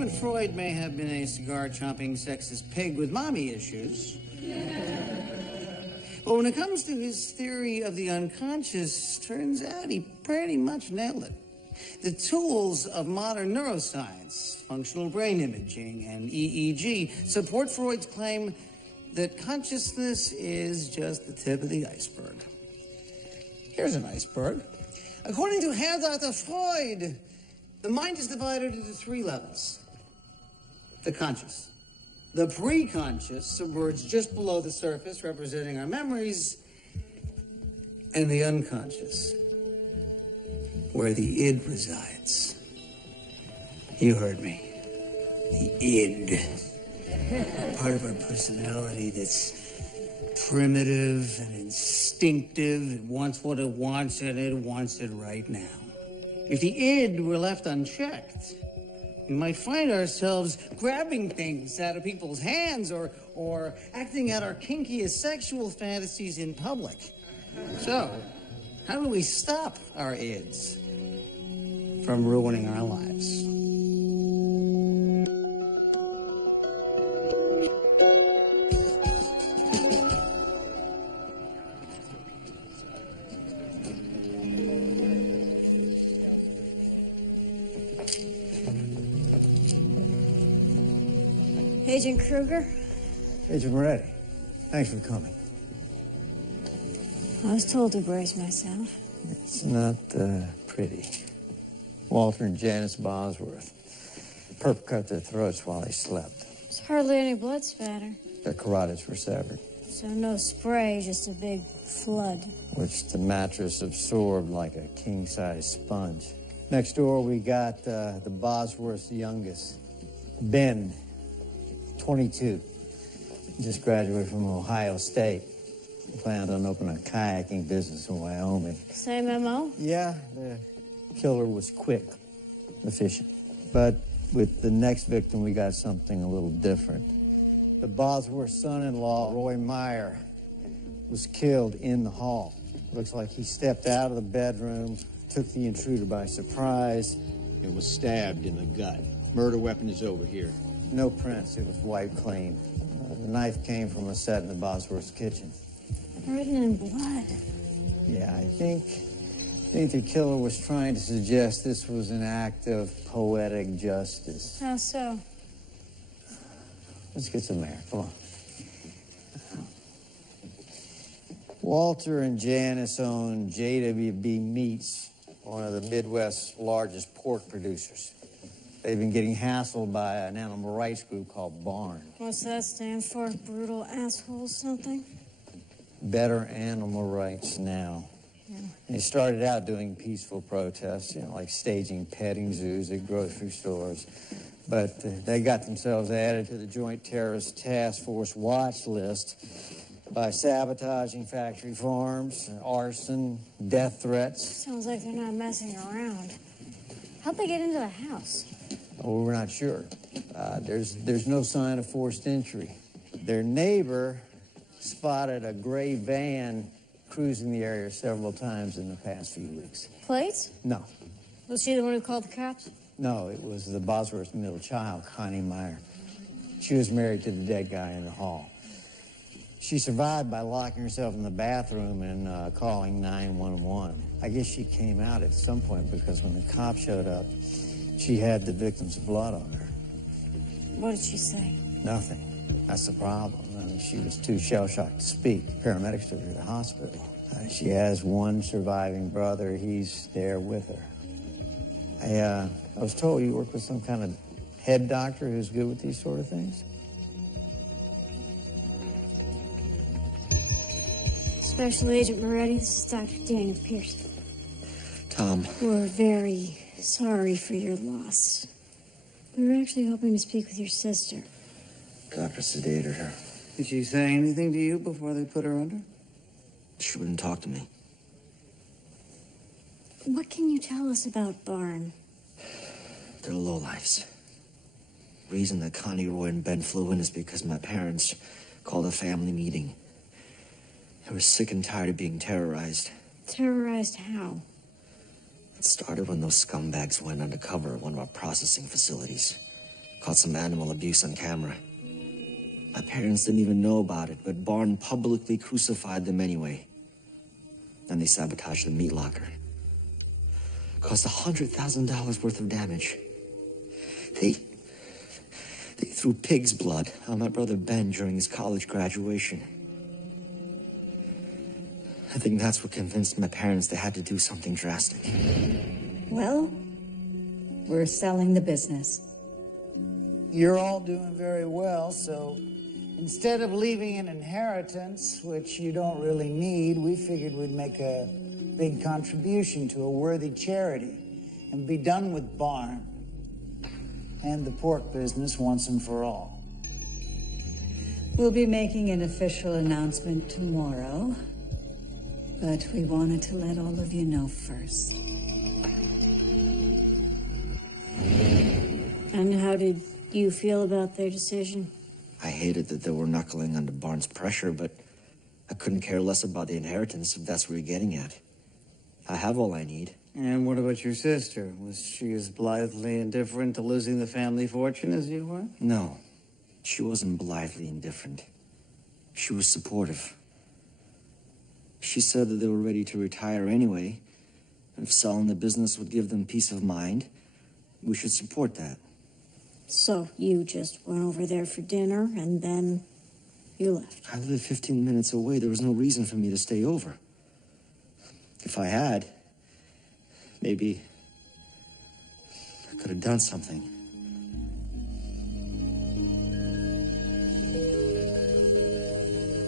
Sigmund Freud may have been a cigar-chomping sexist pig with mommy issues. But when it comes to his theory of the unconscious, turns out he pretty much nailed it. The tools of modern neuroscience, functional brain imaging, and EEG support Freud's claim that consciousness is just the tip of the iceberg. Here's an iceberg. According to Herr Dr. Freud, the mind is divided into 3 levels. The conscious. The pre-conscious submerged just below the surface, representing our memories, and the unconscious, where the id resides. You heard me. The id. Part of our personality that's primitive and instinctive. It wants what it wants, and it wants it right now. If the id were left unchecked, we might find ourselves grabbing things out of people's hands or acting out our kinkiest sexual fantasies in public. So, how do we stop our ids from ruining our lives? Agent Kruger? Agent Moretti, thanks for coming. I was told to brace myself. It's not pretty. Walter and Janice Bosworth. Perp cut their throats while they slept. There's hardly any blood spatter. Their carotids were severed. So no spray, just a big flood. Which the mattress absorbed like a king-size sponge. Next door, we got the Bosworth's youngest, Ben, 22. Just graduated from Ohio State. Planned on opening a kayaking business in Wyoming. Same MO? Yeah, the killer was quick, efficient. But with the next victim, we got something a little different. The Bosworth son-in-law, Roy Meyer, was killed in the hall. Looks like he stepped out of the bedroom, took the intruder by surprise, and was stabbed in the gut. Murder weapon is over here. No prints. It was wiped clean. The knife came from a set in the Bosworth's kitchen. Written in blood. Yeah, I think the killer was trying to suggest this was an act of poetic justice. How so? Let's get some air. Come on. Walter and Janice own JWB Meats, one of the Midwest's largest pork producers. They've been getting hassled by an animal rights group called Barn. What's that stand for? Brutal assholes something? Better animal rights now. Yeah. And they started out doing peaceful protests, like staging petting zoos at grocery stores. But they got themselves added to the Joint Terrorist Task Force watch list by sabotaging factory farms, arson, death threats. Sounds like they're not messing around. How'd they get into the house? Oh, we're not sure. There's no sign of forced entry. Their neighbor spotted a gray van cruising the area several times in the past few weeks. Plates? No. Was she the one who called the cops? No, it was the Bosworth's middle child, Connie Meyer. She was married to the dead guy in the hall. She survived by locking herself in the bathroom and calling 911. I guess she came out at some point because when the cops showed up, she had the victim's blood on her. What did she say? Nothing. That's the problem. I mean, she was too shell-shocked to speak. Paramedics took her to the hospital. She has one surviving brother. He's there with her. I was told you work with some kind of head doctor who's good with these sort of things. Special Agent Moretti, this is Dr. Daniel Pierce. Tom. We're very sorry for your loss. We were actually hoping to speak with your sister. Doctor sedated her. Did she say anything to you before they put her under? She wouldn't talk to me. What can you tell us about Barn? They're lowlifes. The reason that Connie, Roy, and Ben flew in is because my parents called a family meeting. They were sick and tired of being terrorized. Terrorized how? It started when those scumbags went undercover at one of our processing facilities. Caught some animal abuse on camera. My parents didn't even know about it, but Barn publicly crucified them anyway. Then they sabotaged the meat locker. Caused $100,000 worth of damage. They threw pig's blood on my brother Ben during his college graduation. I think that's what convinced my parents they had to do something drastic. Well, we're selling the business. You're all doing very well, so instead of leaving an inheritance, which you don't really need, we figured we'd make a big contribution to a worthy charity and be done with Barn and the pork business once and for all. We'll be making an official announcement tomorrow, but we wanted to let all of you know first. And how did you feel about their decision? I hated that they were knuckling under Barnes' pressure, but I couldn't care less about the inheritance if that's what you're getting at. I have all I need. And what about your sister? Was she as blithely indifferent to losing the family fortune as you were? No, she wasn't blithely indifferent. She was supportive. She said that they were ready to retire anyway. If selling the business would give them peace of mind, we should support that. So you just went over there for dinner and then you left? I lived 15 minutes away. There was no reason for me to stay over. If I had, maybe I could have done something.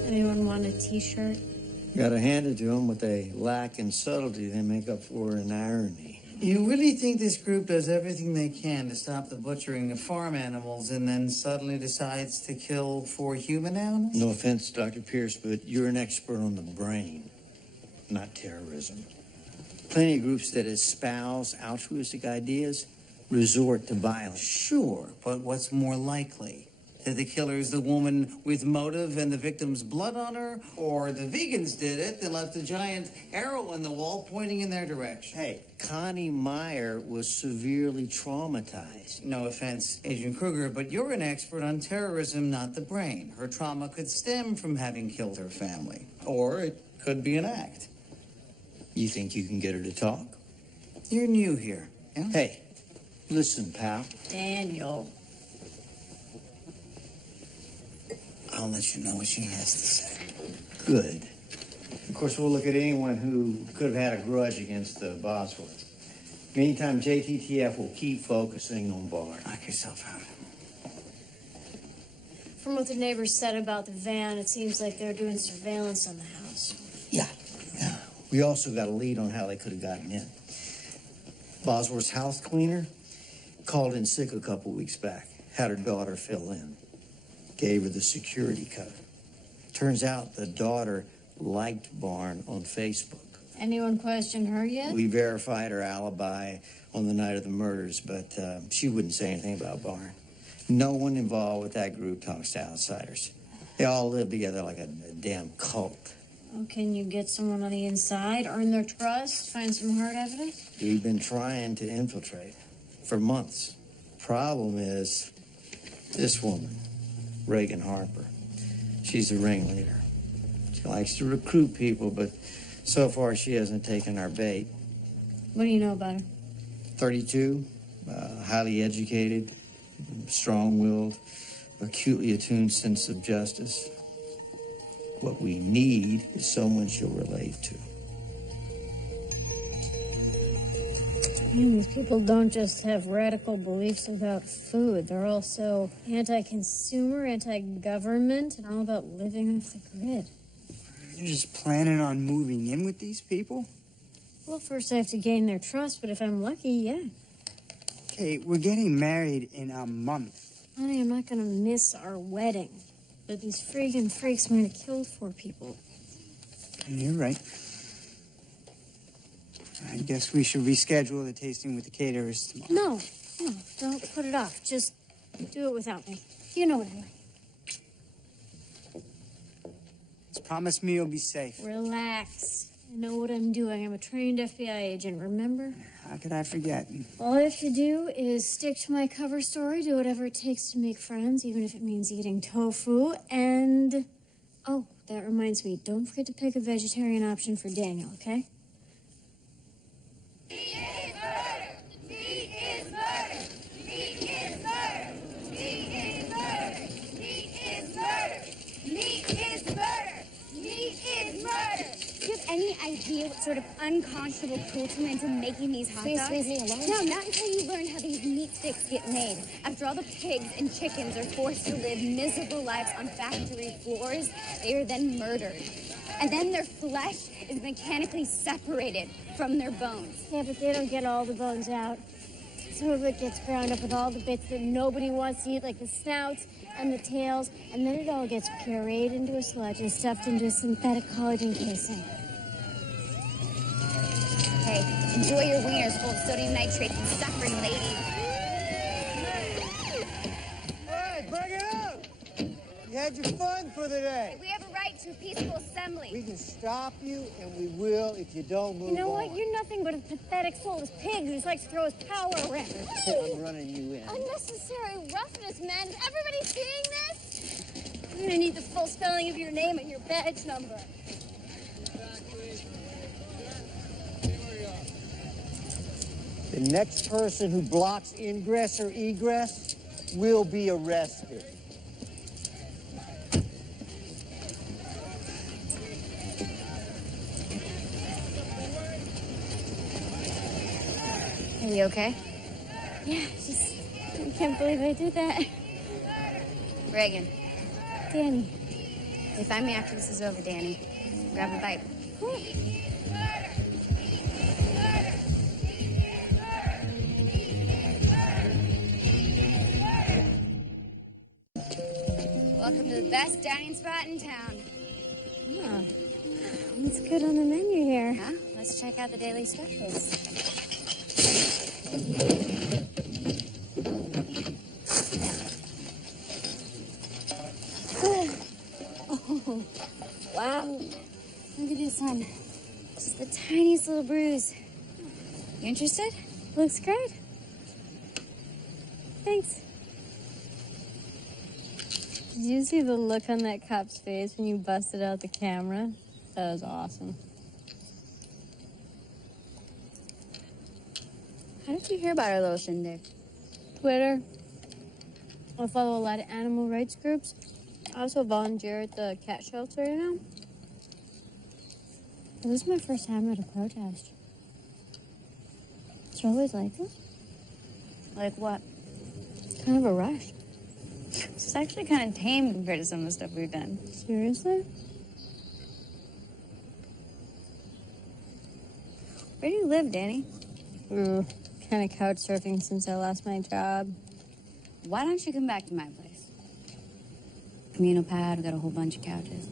Anyone want a t-shirt? Gotta hand it to them. What they lack in subtlety, they make up for in irony. You really think this group does everything they can to stop the butchering of farm animals and then suddenly decides to kill 4 human animals? No offense, Dr. Pierce, but you're an expert on the brain, not terrorism. Plenty of groups that espouse altruistic ideas resort to violence. Sure, but what's more likely? That the killer is the woman with motive and the victim's blood on her? Or the vegans did it and left a giant arrow in the wall pointing in their direction? Hey, Connie Meyer was severely traumatized. No offense, Agent Kruger, but you're an expert on terrorism, not the brain. Her trauma could stem from having killed her family. Or it could be an act. You think you can get her to talk? You're new here, yeah? Hey, listen, pal. Daniel. I'll let you know what she has to say. Good. Of course, we'll look at anyone who could have had a grudge against the Bosworth. Meantime, JTTF will keep focusing on Barn. Knock yourself out. From what the neighbors said about the van, it seems like they're doing surveillance on the house. Yeah. We also got a lead on how they could have gotten in. Bosworth's house cleaner called in sick a couple weeks back. Had her daughter fill in. Gave her the security code. Turns out the daughter liked Barn on Facebook. Anyone questioned her yet? We verified her alibi on the night of the murders, but she wouldn't say anything about Barn. No one involved with that group talks to outsiders. They all live together like a damn cult. Oh, can you get someone on the inside, earn their trust, find some hard evidence? We've been trying to infiltrate for months. Problem is, this woman, Reagan Harper, she's the ringleader. She likes to recruit people, but so far she hasn't taken our bait. What do you know about her? 32, highly educated, strong-willed, acutely attuned sense of justice. What we need is someone she'll relate to. Man, these people don't just have radical beliefs about food. They're also anti-consumer, anti-government, and all about living off the grid. You're just planning on moving in with these people? Well, first I have to gain their trust, but if I'm lucky, yeah. Okay, we're getting married in a month. Honey, I'm not gonna miss our wedding. But these freaking freaks might have killed 4 people. You're right. I guess we should reschedule the tasting with the caterers tomorrow. No, don't put it off. Just do it without me. You know what I like. Just promise me you'll be safe. Relax. I know what I'm doing. I'm a trained FBI agent, remember? How could I forget? All I have to do is stick to my cover story, do whatever it takes to make friends, even if it means eating tofu, and... Oh, that reminds me, don't forget to pick a vegetarian option for Daniel, okay? Meat is murder! Meat is murder! Meat is murder! Meat is murder! Meat is murder! Meat is murder! Meat is murder! Do you have any idea what sort of unconscionable cruelty went into making these hot dogs? Please leave me alone. No, not until you learn how these meat sticks get made. After all the pigs and chickens are forced to live miserable lives on factory floors, they are then murdered. And then their flesh is mechanically separated from their bones. Yeah, but they don't get all the bones out. Some of it gets ground up with all the bits that nobody wants to eat, like the snouts and the tails, and then it all gets pureed into a sludge and stuffed into a synthetic collagen casing. Hey, enjoy your wieners full of sodium nitrate, you suffering lady. Hey, bring it up! You had your fun for the day. We have a right to a peaceful assembly. We can stop you, and we will if you don't move on. You know what? You're nothing but a pathetic soulless pig who just likes to throw his power around. I'm running you in. Unnecessary roughness, man. Is everybody seeing this? I'm gonna need the full spelling of your name and your badge number. The next person who blocks ingress or egress will be arrested. Are you okay? Yeah, I can't believe I did that. Reagan, Danny. hey, find me after this is over, Danny. Grab a bite. Welcome to the best dining spot in town. Oh, what's good on the menu here? Huh? Let's check out the daily specials. Oh, wow. Look at this one. Just the tiniest little bruise. You interested? Looks great. Thanks. Did you see the look on that cop's face when you busted out the camera? That was awesome. How did you hear about our little shindig? Twitter. I follow a lot of animal rights groups. I also volunteer at the cat shelter, you know? This is my first time at a protest. It's always like this. Like what? Kind of a rush. This is actually kind of tame compared to some of the stuff we've done. Seriously? Where do you live, Danny? Kind of couch surfing since I lost my job. Why don't you come back to my place? Communal pad, we got a whole bunch of couches.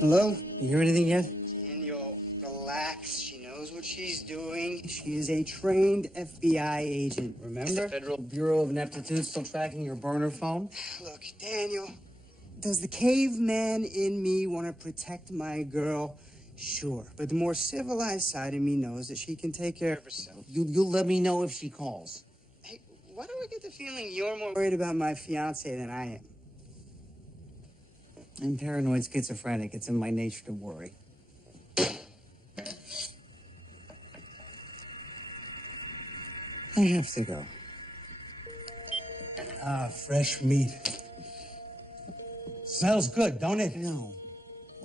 Hello? You hear anything yet? Daniel, relax. She knows what she's doing. She is a trained FBI agent, remember? Federal Bureau of Ineptitude still tracking your burner phone? Look, Daniel, does the caveman in me want to protect my girl? Sure, but the more civilized side of me knows that she can take care of herself. You'll let me know if she calls. Hey, why do I get the feeling you're more worried about my fiance than I am? I'm paranoid schizophrenic. It's in my nature to worry. I have to go. Ah, fresh meat. Smells good, don't it? No.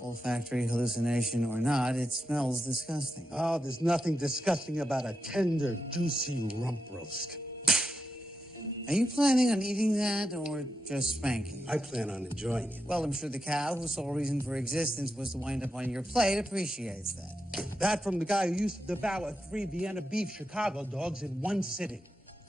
Olfactory hallucination or not, it smells disgusting. Oh, there's nothing disgusting about a tender, juicy rump roast. Are you planning on eating that or just spanking? I plan on enjoying it. Well, I'm sure the cow, whose sole reason for existence was to wind up on your plate, appreciates that. That from the guy who used to devour 3 Vienna beef Chicago dogs in one sitting.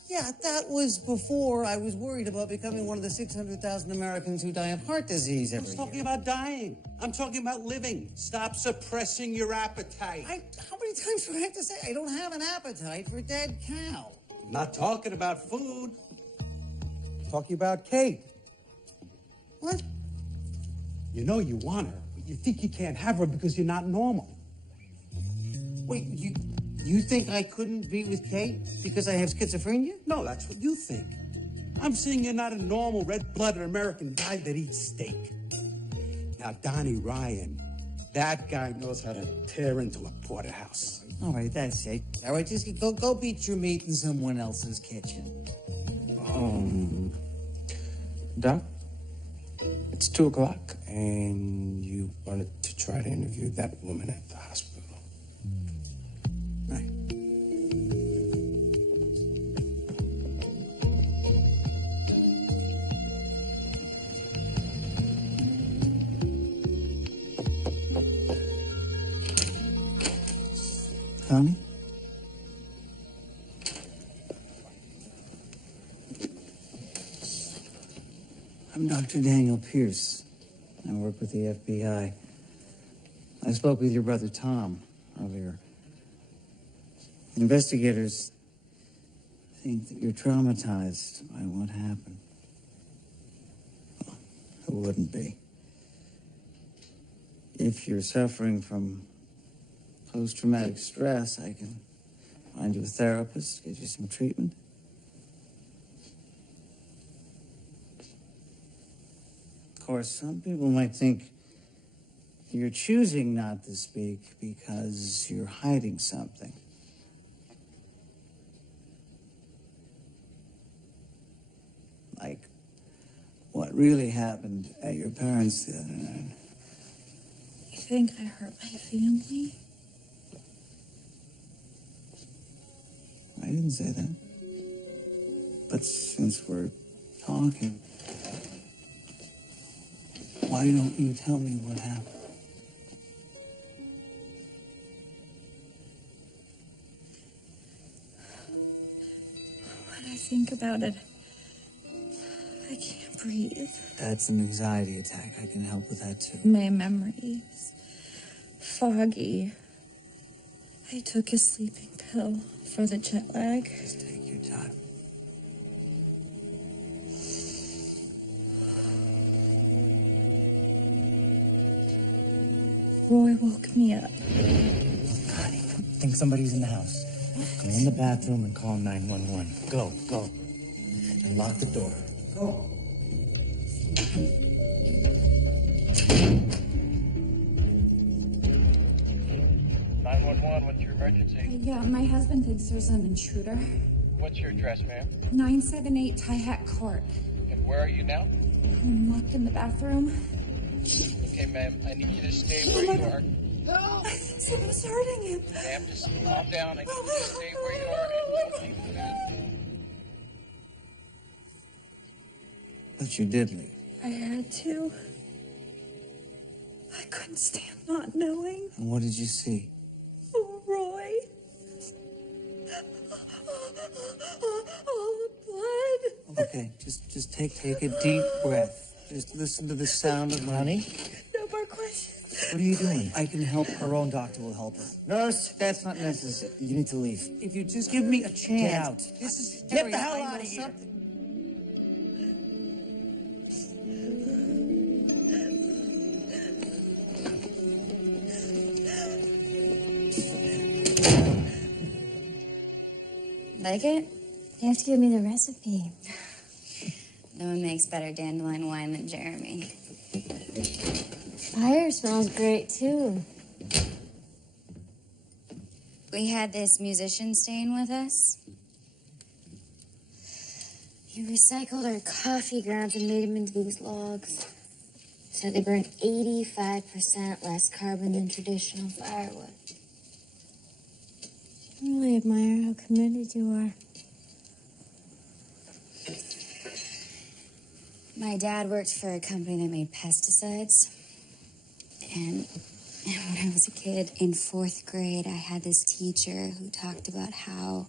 Yeah, that was before I was worried about becoming one of the 600,000 Americans who die of heart disease every I'm year. talking about dying. I'm talking about living. Stop suppressing your appetite. How many times do I have to say I don't have an appetite for dead cow? I'm not talking about food. talking about Kate. What? You know you want her, but you think you can't have her because you're not normal. Wait, you think I couldn't be with Kate because I have schizophrenia? No, that's what you think. I'm saying you're not a normal red-blooded American guy that eats steak. Now, Donnie Ryan, that guy knows how to tear into a porterhouse. All right, that's it. All right, just go beat your meat in someone else's kitchen. Doc, it's 2 o'clock, and you wanted to try to interview that woman at the hospital. Right. Connie? I'm Dr. Daniel Pierce. I work with the FBI. I spoke with your brother Tom earlier. Investigators think that you're traumatized by what happened. Well, who wouldn't be? If you're suffering from post-traumatic stress, I can find you a therapist, get you some treatment. Of course, some people might think you're choosing not to speak because you're hiding something. Like what really happened at your parents' the other night. You think I hurt my family? I didn't say that. But since we're talking, why don't you tell me what happened? When I think about it, I can't breathe. That's an anxiety attack. I can help with that too. My memory's foggy. I took a sleeping pill for the jet lag. Just take your time. Roy woke me up. Connie, I think somebody's in the house. Go in the bathroom and call 911. Go. And lock the door. Go. What's your emergency? Yeah, my husband thinks there's an intruder. What's your address, ma'am? 978 Tyhat Court. And where are you now? I'm locked in the bathroom. Okay, ma'am, I need you to stay where you are. I think someone's hurting him. Ma'am, just calm down. I need you to stay where you are and don't leave the bed. But you did leave. I had to. I couldn't stand not knowing. And what did you see? Oh, Roy. All the blood. Okay, just take a deep breath. Just listen to the sound of Honey, No more questions. what are you doing? I can help Her her. own doctor will help her. Nurse, that's not necessary. You need to leave. If you just give me a chance. Get out. This is Get Harry, the hell I out know of here. something. Like it? You have to give me the recipe. No one makes better dandelion wine than Jeremy. Fire smells great too. We had this musician staying with us. He recycled our coffee grounds and made them into these logs. So they burn 85% less carbon than traditional firewood. I really admire how committed you are. My dad worked for a company that made pesticides. And when I was a kid in 4th grade, I had this teacher who talked about how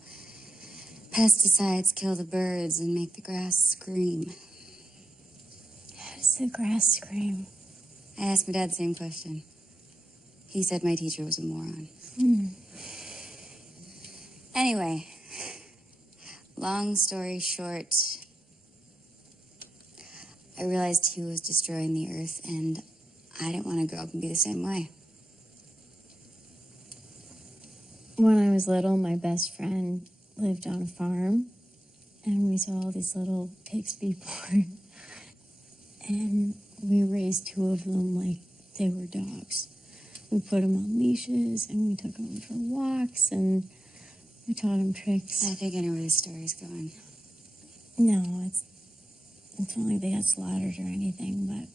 pesticides kill the birds and make the grass scream. How does the grass scream? I asked my dad the same question. He said my teacher was a moron. Anyway, long story short, I realized he was destroying the earth, and I didn't want to grow up and be the same way. When I was little, my best friend lived on a farm, and we saw all these little pigs be born. And we raised 2 of them like they were dogs. We put them on leashes, and we took them for walks, and we taught them tricks. I think I know where this story's going. No, it's not like they got slaughtered or anything, but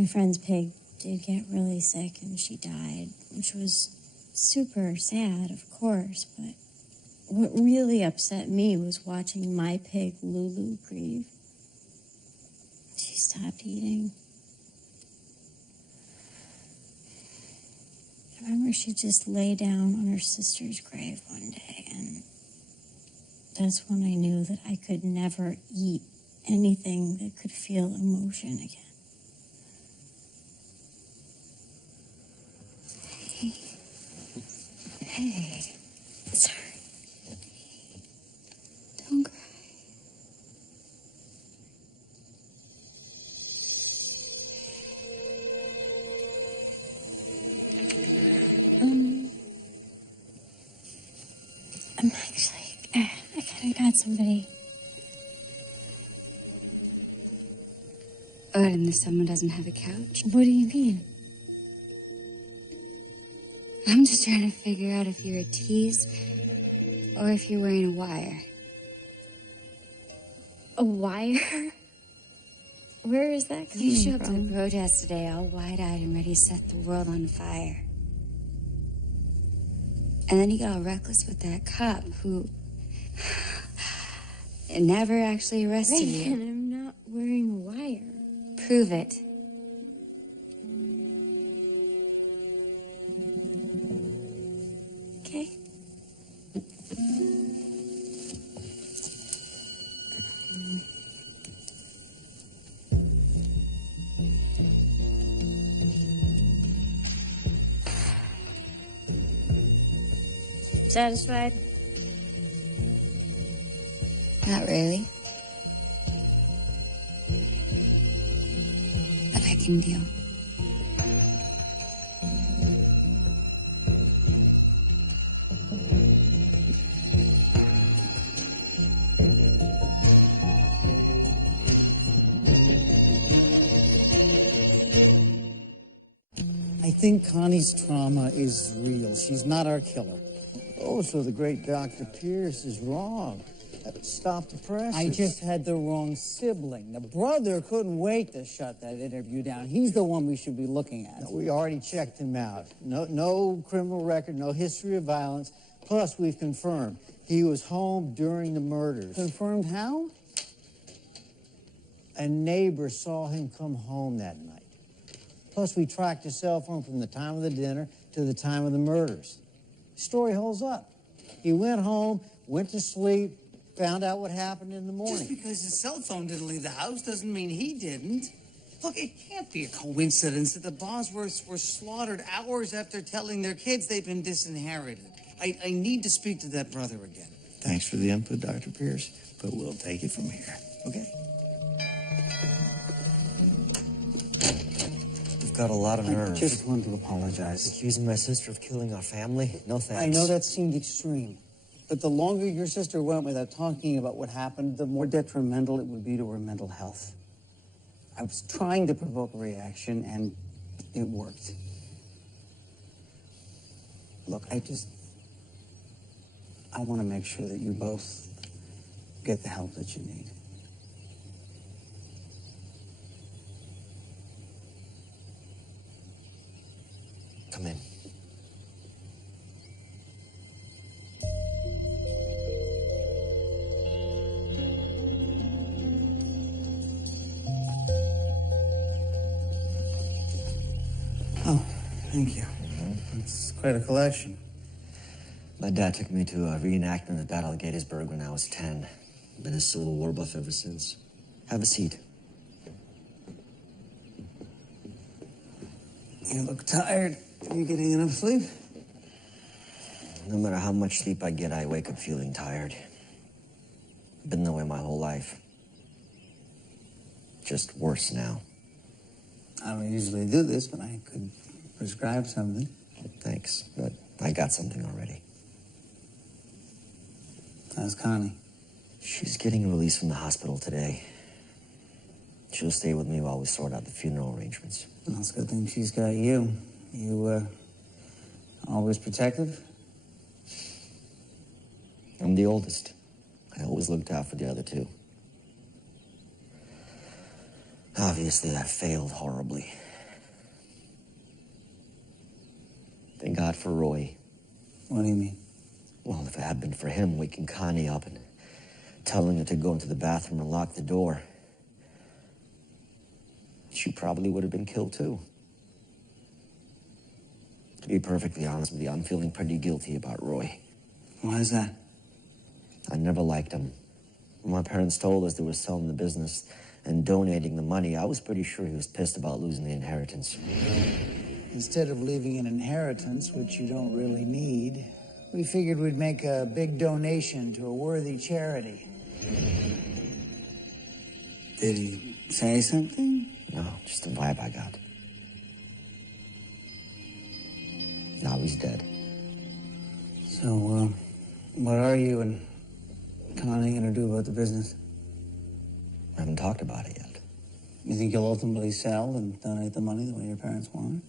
my friend's pig did get really sick, and she died, which was super sad, of course, but what really upset me was watching my pig, Lulu, grieve. She stopped eating. I remember she just lay down on her sister's grave one day, and that's when I knew that I could never eat anything that could feel emotion again. Hey. Sorry. Don't cry. I'm actually, I kind of got somebody. Oh, and this someone doesn't have a couch? What do you mean? I'm just trying to figure out if you're a tease or if you're wearing a wire. A wire? Where is that coming You showed up to from? the protest today all wide-eyed and ready to set the world on fire. And then you got all reckless with that cop who never actually arrested Reagan, you. I'm not wearing a wire. Prove it. Okay. Satisfied? Not really. But I can deal. I think Connie's trauma is real. She's not our killer. Oh, so the great Dr. Pierce is wrong. Stop the press. I just had the wrong sibling. The brother couldn't wait to shut that interview down. He's the one we should be looking at. No, we already checked him out. No criminal record, no history of violence. Plus, we've confirmed he was home during the murders. Confirmed how? A neighbor saw him come home that night. Plus, we tracked his cell phone from the time of the dinner to the time of the murders. Story holds up. He went home, went to sleep, found out what happened in the morning. Just because his cell phone didn't leave the house doesn't mean he didn't. Look, it can't be a coincidence that the Bosworths were slaughtered hours after telling their kids they've been disinherited. I need to speak to that brother again. Thanks for the input, Dr. Pierce, but we'll take it from here, okay? You've got a lot of nerve. I just want to apologize. Accusing my sister of killing our family? No thanks. I know that seemed extreme, but the longer your sister went without talking about what happened, the more detrimental it would be to her mental health. I was trying to provoke a reaction, and it worked. Look, I want to make sure that you both get the help that you need. Come in. Oh, thank you. It's quite a collection. My dad took me to a reenactment of the Battle of Gettysburg when I was 10. Been a Civil War buff ever since. Have a seat. You look tired. Are you getting enough sleep? No matter how much sleep I get, I wake up feeling tired. Been that way my whole life. just worse now. I don't usually do this, but I could prescribe something. Thanks, but I got something already. How's Connie? She's getting released from the hospital today. She'll stay with me while we sort out the funeral arrangements. Well, it's a good thing she's got you. You, always protective? I'm the oldest. I always looked out for the other two. Obviously, that failed horribly. Thank God for Roy. What do you mean? Well, if it had been for him waking Connie up and telling her to go into the bathroom and lock the door, she probably would have been killed too. To be perfectly honest with you, I'm feeling pretty guilty about Roy. Why is that? I never liked him. When my parents told us they were selling the business and donating the money, I was pretty sure he was pissed about losing the inheritance. Instead of leaving an inheritance, which you don't really need, we figured we'd make a big donation to a worthy charity. Did he say something? No, just the vibe I got. Now he's dead. So, what are you and Connie gonna do about the business? I haven't talked about it yet. You think you'll ultimately sell and donate the money the way your parents want?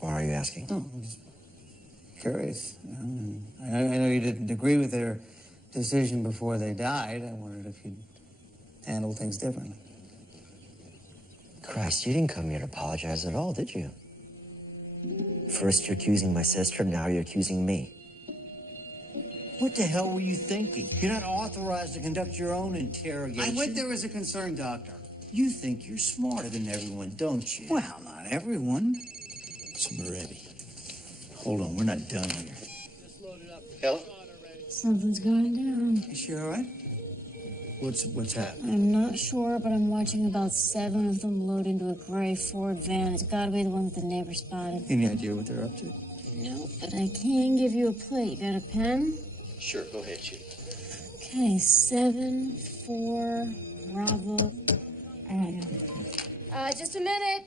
Why are you asking? Oh, I'm just curious. You know, I know you didn't agree with their decision before they died. I wondered if you'd handle things differently. Christ, you didn't come here to apologize at all, did you? First you're accusing my sister, now you're accusing me. What the hell were you thinking? You're not authorized to conduct your own interrogation. I went there as a concerned doctor. You think you're smarter than everyone, don't you? Well, not everyone. It's Moretti. Hold on, we're not done here. Hello? Something's going down. Is she all right? What's happening? I'm not sure, but I'm watching about 7 of them load into a gray Ford van. It's got to be the one that the neighbor spotted. Any idea what they're up to? No, but I can give you a plate. Got a pen? Sure, go ahead, shoot. Okay, 7-4 Bravo. I don't know. Just a minute.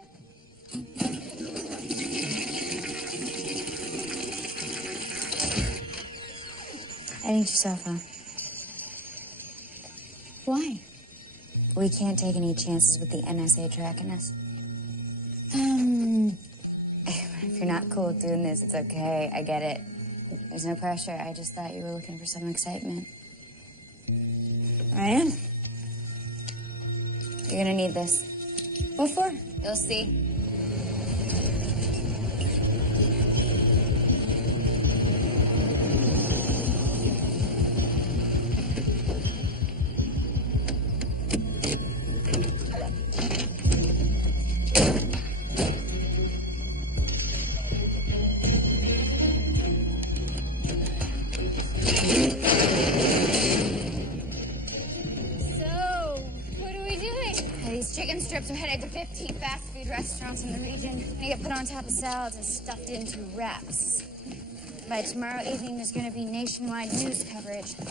I need your cell phone. Why? We can't take any chances with the NSA tracking us. If you're not cool with doing this, it's okay. I get it. There's no pressure. I just thought you were looking for some excitement. Ryan? You're gonna need this. What for? You'll see. Chicken strips are headed to 15 fast food restaurants in the region. They get put on top of salads and stuffed into wraps. By tomorrow evening, there's going to be nationwide news coverage on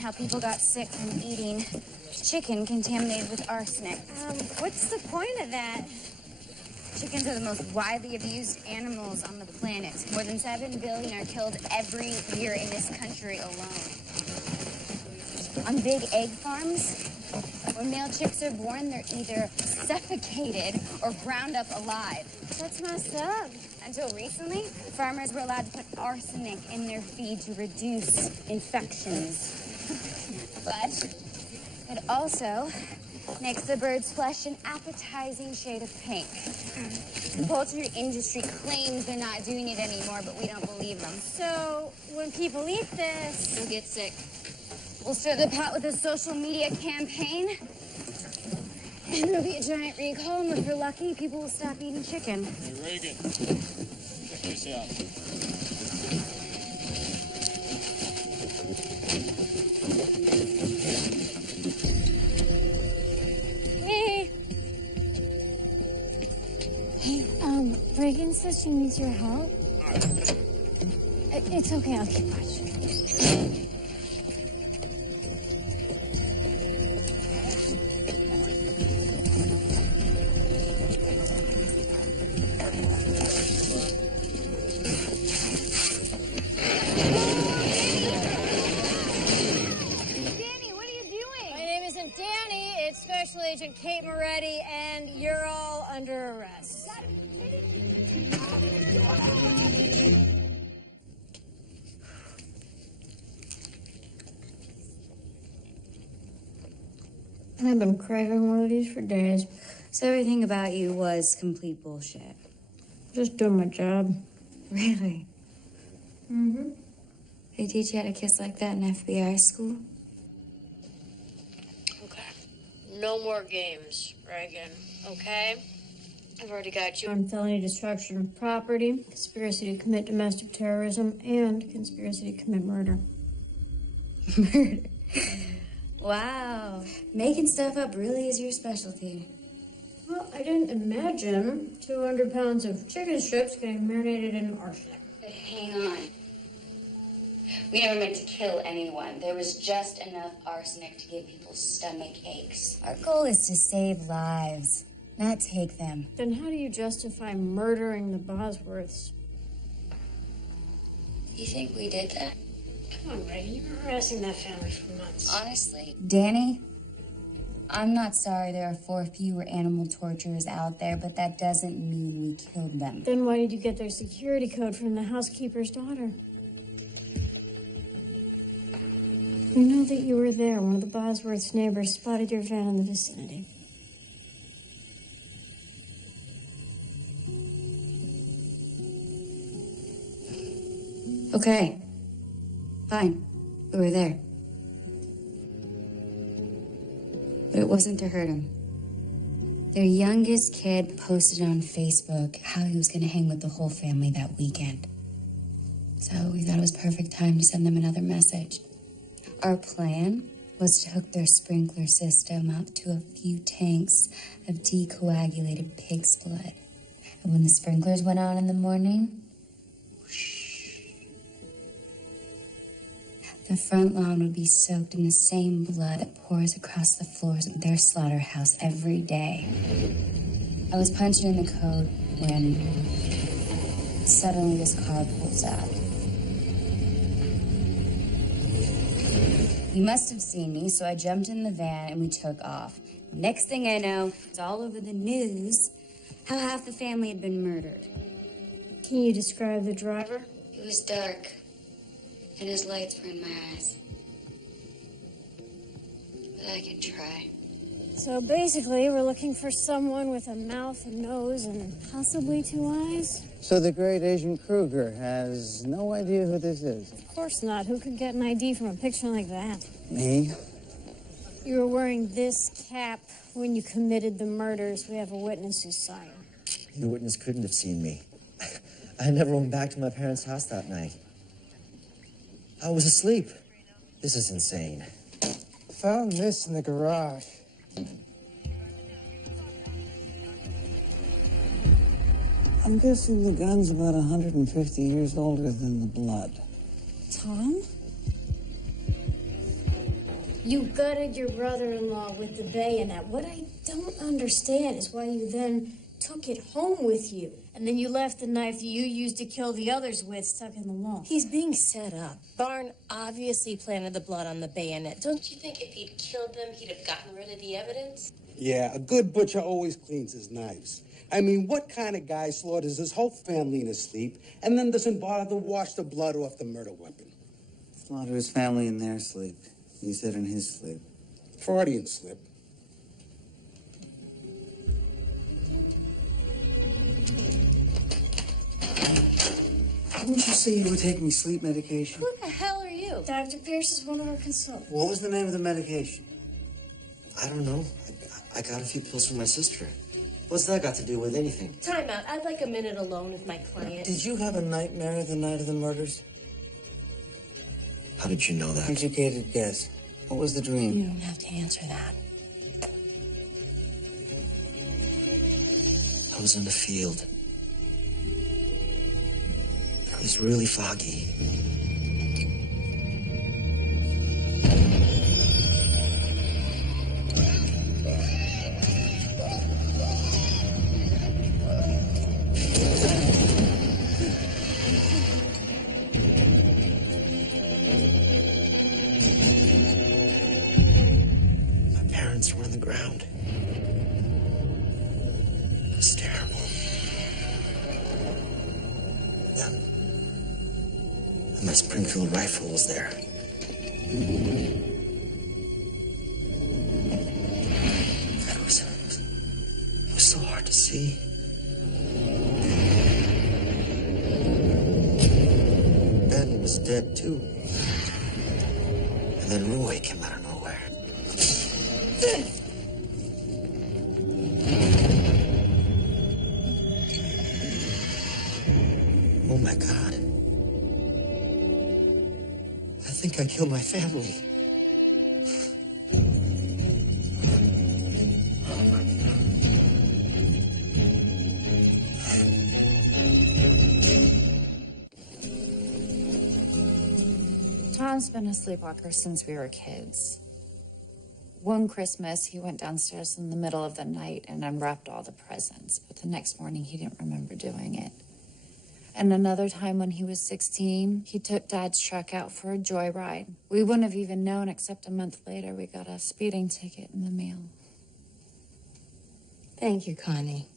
how people got sick from eating chicken contaminated with arsenic. What's the point of that? Chickens are the most widely abused animals on the planet. More than 7 billion are killed every year in this country alone. On big egg farms, when male chicks are born, they're either suffocated or ground up alive. That's messed up. Until recently, farmers were allowed to put arsenic in their feed to reduce infections. But it also makes the bird's flesh an appetizing shade of pink. The poultry industry claims they're not doing it anymore, but we don't believe them. So, when people eat this, they'll get sick. We'll stir the pot with a social media campaign. And there'll be a giant recall, and if we're lucky, people will stop eating chicken. Hey, Reagan, check this out. Hey. Hey, Reagan says she needs your help. It's okay, I'll keep watching. it's Special Agent Kate Moretti, and you're all under arrest. I've been craving one of these for days. So everything about you was complete bullshit. Just doing my job. Really? Mm-hmm. They teach you how to kiss like that in FBI school? Okay. No more games, Reagan. Okay? I've already got you on felony destruction of property, conspiracy to commit domestic terrorism, and conspiracy to commit murder. Murder? Wow. Making stuff up really is your specialty. Well, I didn't imagine 200 pounds of chicken strips getting marinated in arsenic. But hang on. We never meant to kill anyone. There was just enough arsenic to give people stomach aches. Our goal is to save lives, not take them. Then how do you justify murdering the Bosworths? You think we did that? Come on, Reagan. You've been harassing that family for months. Honestly, Danny, I'm not sorry there are 4 fewer animal torturers out there, but that doesn't mean we killed them. Then why did you get their security code from the housekeeper's daughter? We know that you were there. One of the Bosworth's neighbors spotted your van in the vicinity. Okay. Fine. We were there. But it wasn't to hurt him. Their youngest kid posted on Facebook how he was going to hang with the whole family that weekend. So we thought it was perfect time to send them another message. Our plan was to hook their sprinkler system up to a few tanks of decoagulated pig's blood. And when the sprinklers went on in the morning, the front lawn would be soaked in the same blood that pours across the floors of their slaughterhouse every day. I was punching in the code when suddenly this car pulls out. He must have seen me, so I jumped in the van and we took off. Next thing I know, it's all over the news how half the family had been murdered. Can you describe the driver? It was dark, and his lights were in my eyes. But I can try. So basically, we're looking for someone with a mouth, a nose, and possibly 2 eyes? So the great Agent Kruger has no idea who this is? Of course not. Who could get an ID from a picture like that? Me? You were wearing this cap when you committed the murders. We have a witness who saw you. The witness couldn't have seen me. I never went back to my parents' house that night. I was asleep. This is insane. Found this in the garage. I'm guessing the gun's about 150 years older than the blood. Tom? You gutted your brother-in-law with the bayonet. What I don't understand is why you then took it home with you. And then you left the knife you used to kill the others with stuck in the wall. He's being set up. Barn obviously planted the blood on the bayonet. Don't you think if he'd killed them, he'd have gotten rid of the evidence? Yeah, a good butcher always cleans his knives. I mean, what kind of guy slaughters his whole family in his sleep and then doesn't bother to wash the blood off the murder weapon? Slaughter his family in their sleep. He said in his sleep. Freudian slip. Didn't you say you were taking sleep medication? Who the hell are you? Dr. Pierce is one of our consultants. What was the name of the medication? I don't know. I got a few pills from my sister. What's that got to do with anything? Time out. I'd like a minute alone with my client. Did you have a nightmare the night of the murders? How did you know that? Educated guess. What was the dream? You don't have to answer that. I was in the field. It was really foggy. parents were on the ground. It was terrible. Yeah. And my Springfield rifle was there. It was so hard to see. Ben was dead, too. And then Roy came out of nowhere. Oh, my God. I think I killed my family. Tom's been a sleepwalker since we were kids. One Christmas, he went downstairs in the middle of the night and unwrapped all the presents, but the next morning he didn't remember doing it. And another time when he was 16, he took Dad's truck out for a joyride. We wouldn't have even known, except a month later we got a speeding ticket in the mail. Thank you, Connie.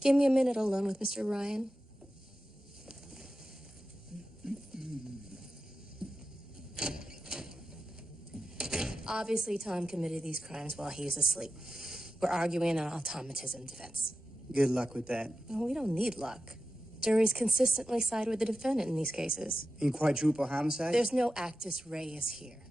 Give me a minute alone with Mr. Ryan. Obviously, Tom committed these crimes while he was asleep. We're arguing an automatism defense. Good luck with that. Well, we don't need luck. Juries consistently side with the defendant in these cases. In quadruple homicide? There's no actus reus here.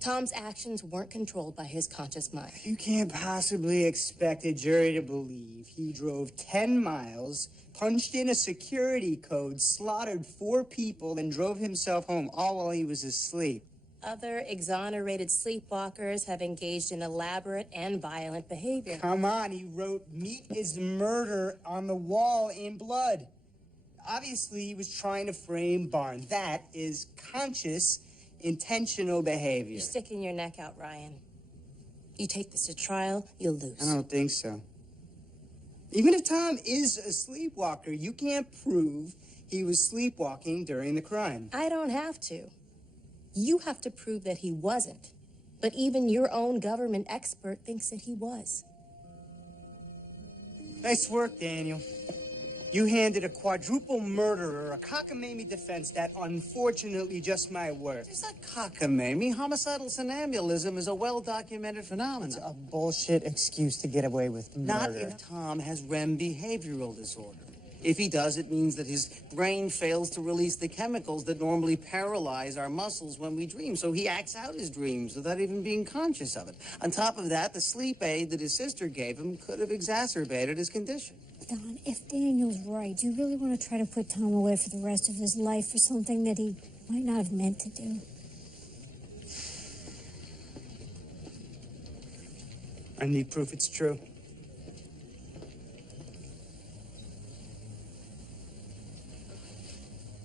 Tom's actions weren't controlled by his conscious mind. You can't possibly expect a jury to believe he drove 10 miles, punched in a security code, slaughtered 4 people, and drove himself home, all while he was asleep. Other exonerated sleepwalkers have engaged in elaborate and violent behavior. Come on, he wrote, "Meat is murder" on the wall in blood. Obviously, he was trying to frame Barn. That is conscious, intentional behavior. You're sticking your neck out, Ryan. You take this to trial, you'll lose. I don't think so. Even if Tom is a sleepwalker, you can't prove he was sleepwalking during the crime. I don't have to. You have to prove that he wasn't. But even your own government expert thinks that he was. Nice work, Daniel. You handed a quadruple murderer a cockamamie defense that unfortunately just might work. It's not cockamamie. Homicidal somnambulism is a well-documented phenomenon. It's a bullshit excuse to get away with murder. Not if Tom has REM behavioral disorder. If he does, it means that his brain fails to release the chemicals that normally paralyze our muscles when we dream. So he acts out his dreams without even being conscious of it. On top of that, the sleep aid that his sister gave him could have exacerbated his condition. Don, if Daniel's right, do you really want to try to put Tom away for the rest of his life for something that he might not have meant to do? I need proof it's true.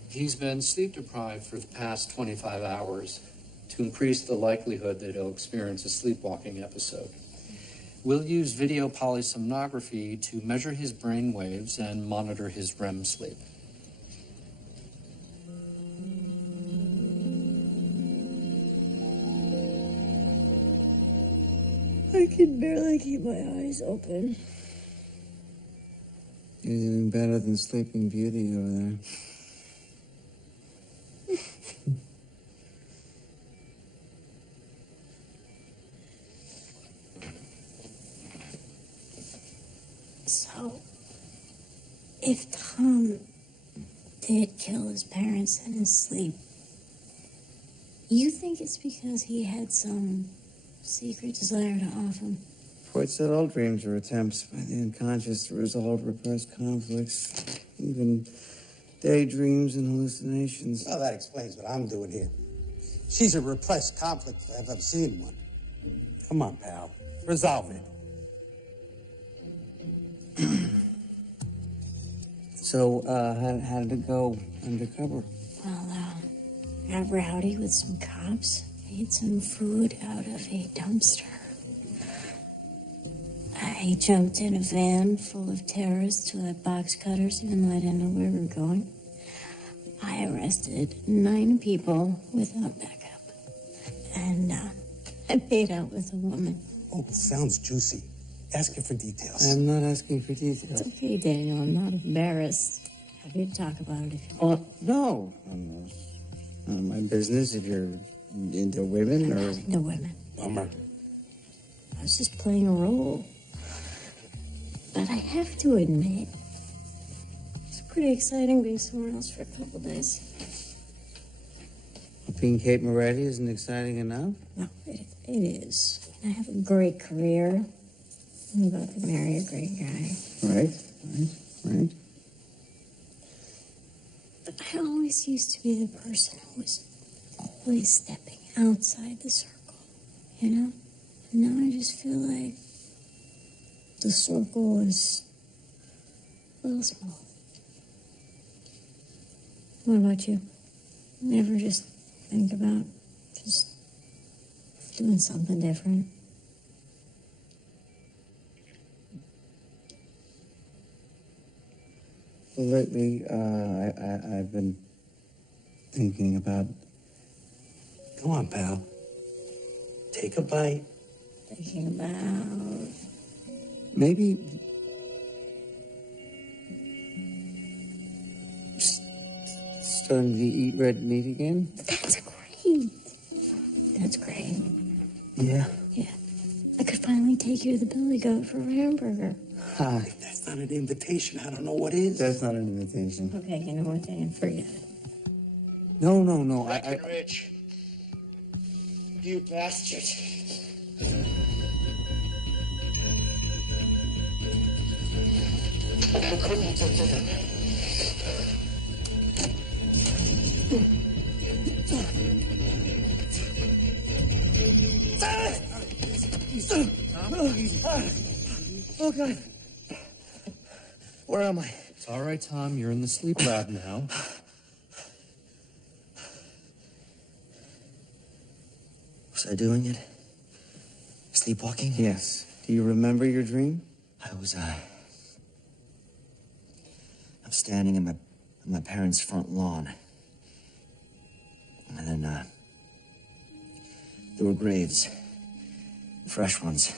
He's been sleep deprived for the past 25 hours to increase the likelihood that he'll experience a sleepwalking episode. We'll use video polysomnography to measure his brain waves and monitor his REM sleep. I can barely keep my eyes open. You're doing better than Sleeping Beauty over there. So, if Tom did kill his parents in his sleep, you think it's because he had some secret desire to off him? Freud said all dreams are attempts by the unconscious to resolve repressed conflicts, even daydreams and hallucinations. Well, that explains what I'm doing here. She's a repressed conflict if I've ever seen one. Come on, pal. Resolve it. So, how did it go undercover? Well, got rowdy with some cops, ate some food out of a dumpster. I jumped in a van full of terrorists with box cutters, even though I didn't know where we were going. I arrested 9 people without backup. And I made out with a woman. Oh, sounds juicy. Asking for details. I'm not asking for details. It's okay, Daniel. I'm not embarrassed. Happy to talk about it if you Oh, no. None of my business if you're into women or... No women. Bummer. I was just playing a role. But I have to admit, it's pretty exciting being somewhere else for a couple days. Being Kate Moretti isn't exciting enough? No, it is. I have a great career. I'm about to marry a great guy. Right. But I always used to be the person who was always stepping outside the circle, you know? And now I just feel like the circle is a little small. What about you? Never just think about just doing something different? Well, lately, I've been thinking about... Come on, pal. Take a bite. Thinking about... Maybe... just starting to eat red meat again? That's great. That's great. Yeah? Yeah. I could finally take you to the Billy Goat for a hamburger. Ha. If that's not an invitation, I don't know what is. That's not an invitation. Okay, you know what, Dan? Forget it. No. Rich. You bastard. Oh, God. Where am I? It's all right, Tom. You're in the sleep lab now. Was I doing it? Sleepwalking? Yes. Do you remember your dream? I'm standing in my parents' front lawn. And then, there were graves. Fresh ones.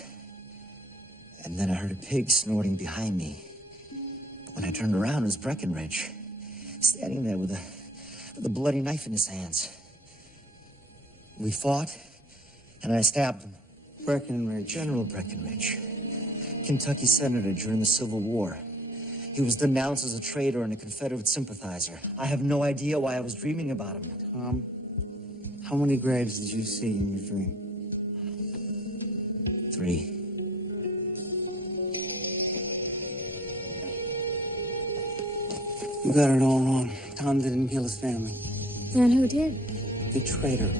And then I heard a pig snorting behind me. But when I turned around, it was Breckenridge, standing there with a bloody knife in his hands. We fought, and I stabbed him. Breckenridge. General Breckenridge. Kentucky senator during the Civil War. He was denounced as a traitor and a Confederate sympathizer. I have no idea why I was dreaming about him. Tom, how many graves did you see in your dream? 3. You got it all wrong. Tom didn't kill his family. Then who did? The traitor.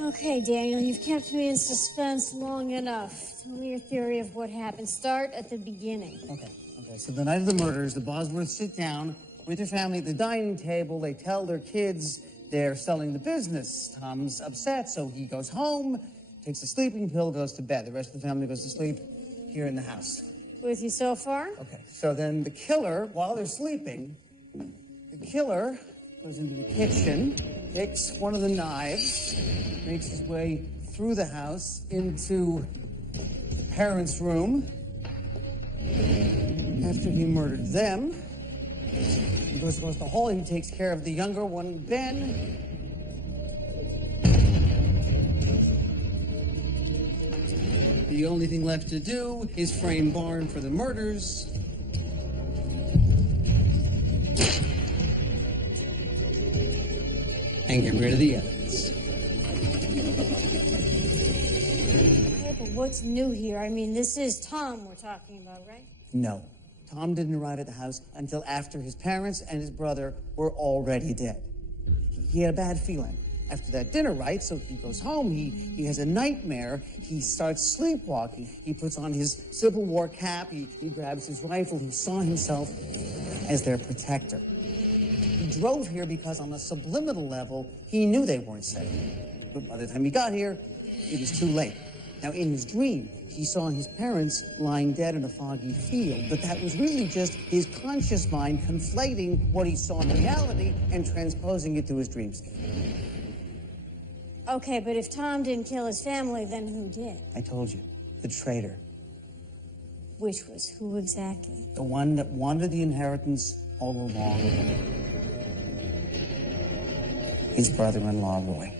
Okay, Daniel, you've kept me in suspense long enough. Tell me your theory of what happened. Start at the beginning. Okay. So the night of the murders, the Bosworths sit down with their family at the dining table. They tell their kids they're selling the business. Tom's upset, so he goes home, takes a sleeping pill, goes to bed. The rest of the family goes to sleep here in the house. With you so far? Okay. So then the killer, while they're sleeping, the killer goes into the kitchen, picks one of the knives, makes his way through the house into the parents' room. After he murdered them, he goes across the hall. He takes care of the younger one, Ben. The only thing left to do is frame Barn for the murders. And get rid of the evidence. Yeah, but what's new here? I mean, this is Tom we're talking about, right? No. Tom didn't arrive at the house until after his parents and his brother were already dead. He had a bad feeling after that dinner, right? So he goes home, he has a nightmare, he starts sleepwalking, he puts on his Civil War cap, he grabs his rifle, he saw himself as their protector. He drove here because on a subliminal level, he knew they weren't safe. But by the time he got here, it was too late. Now, in his dream, he saw his parents lying dead in a foggy field, but that was really just his conscious mind conflating what he saw in reality and transposing it to his dreamscape. Okay, but if Tom didn't kill his family, then who did? I told you, the traitor. Which was who exactly? The one that wanted the inheritance all along. His brother-in-law, Roy.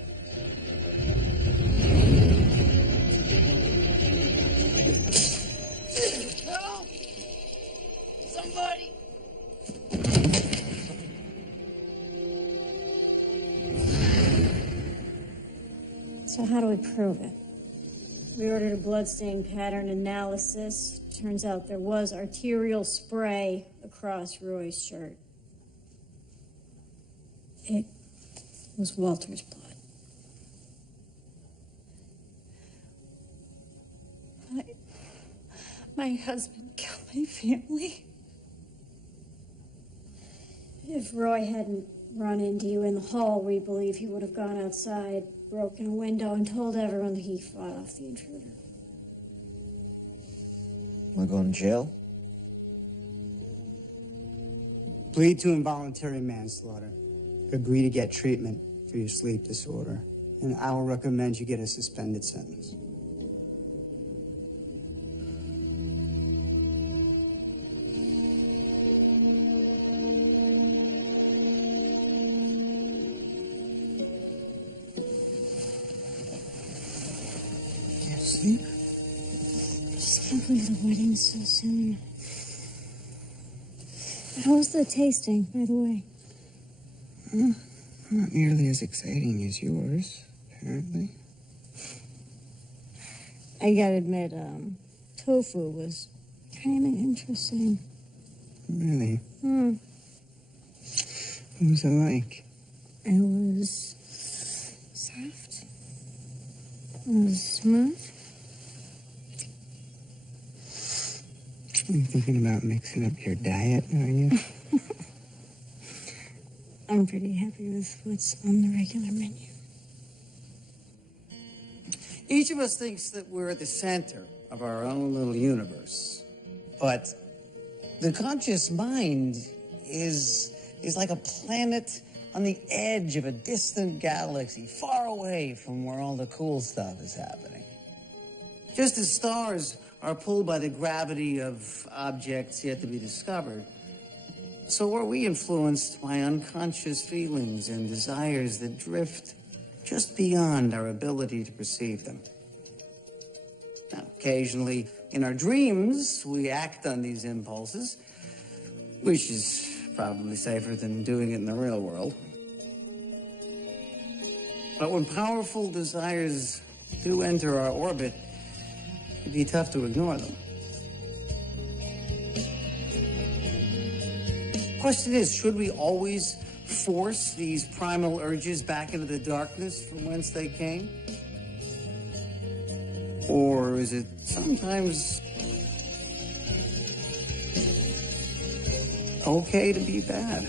Help! Somebody! So how do we prove it? We ordered a bloodstain pattern analysis. Turns out there was arterial spray across Roy's shirt. It was Walter's blood. My husband killed my family. If Roy hadn't run into you in the hall, we believe he would have gone outside, broken a window, and told everyone that he fought off the intruder. Am I going to jail? Plead to involuntary manslaughter. Agree to get treatment for your sleep disorder. And I will recommend you get a suspended sentence. Can't sleep? I just can't believe the wedding's so soon. How was the tasting, by the way? Not nearly as exciting as yours, apparently. I gotta admit, tofu was kind of interesting. Really? Hmm. What was it like? It was soft. It was smooth. You thinking about mixing up your diet, are you? I'm pretty happy with what's on the regular menu. Each of us thinks that we're at the center of our own little universe. But the conscious mind is like a planet on the edge of a distant galaxy, far away from where all the cool stuff is happening. Just as stars are pulled by the gravity of objects yet to be discovered, so are we influenced by unconscious feelings and desires that drift just beyond our ability to perceive them. Now, occasionally, in our dreams, we act on these impulses, which is probably safer than doing it in the real world. But when powerful desires do enter our orbit, it'd be tough to ignore them. Question is, should we always force these primal urges back into the darkness from whence they came? Or is it sometimes okay to be bad?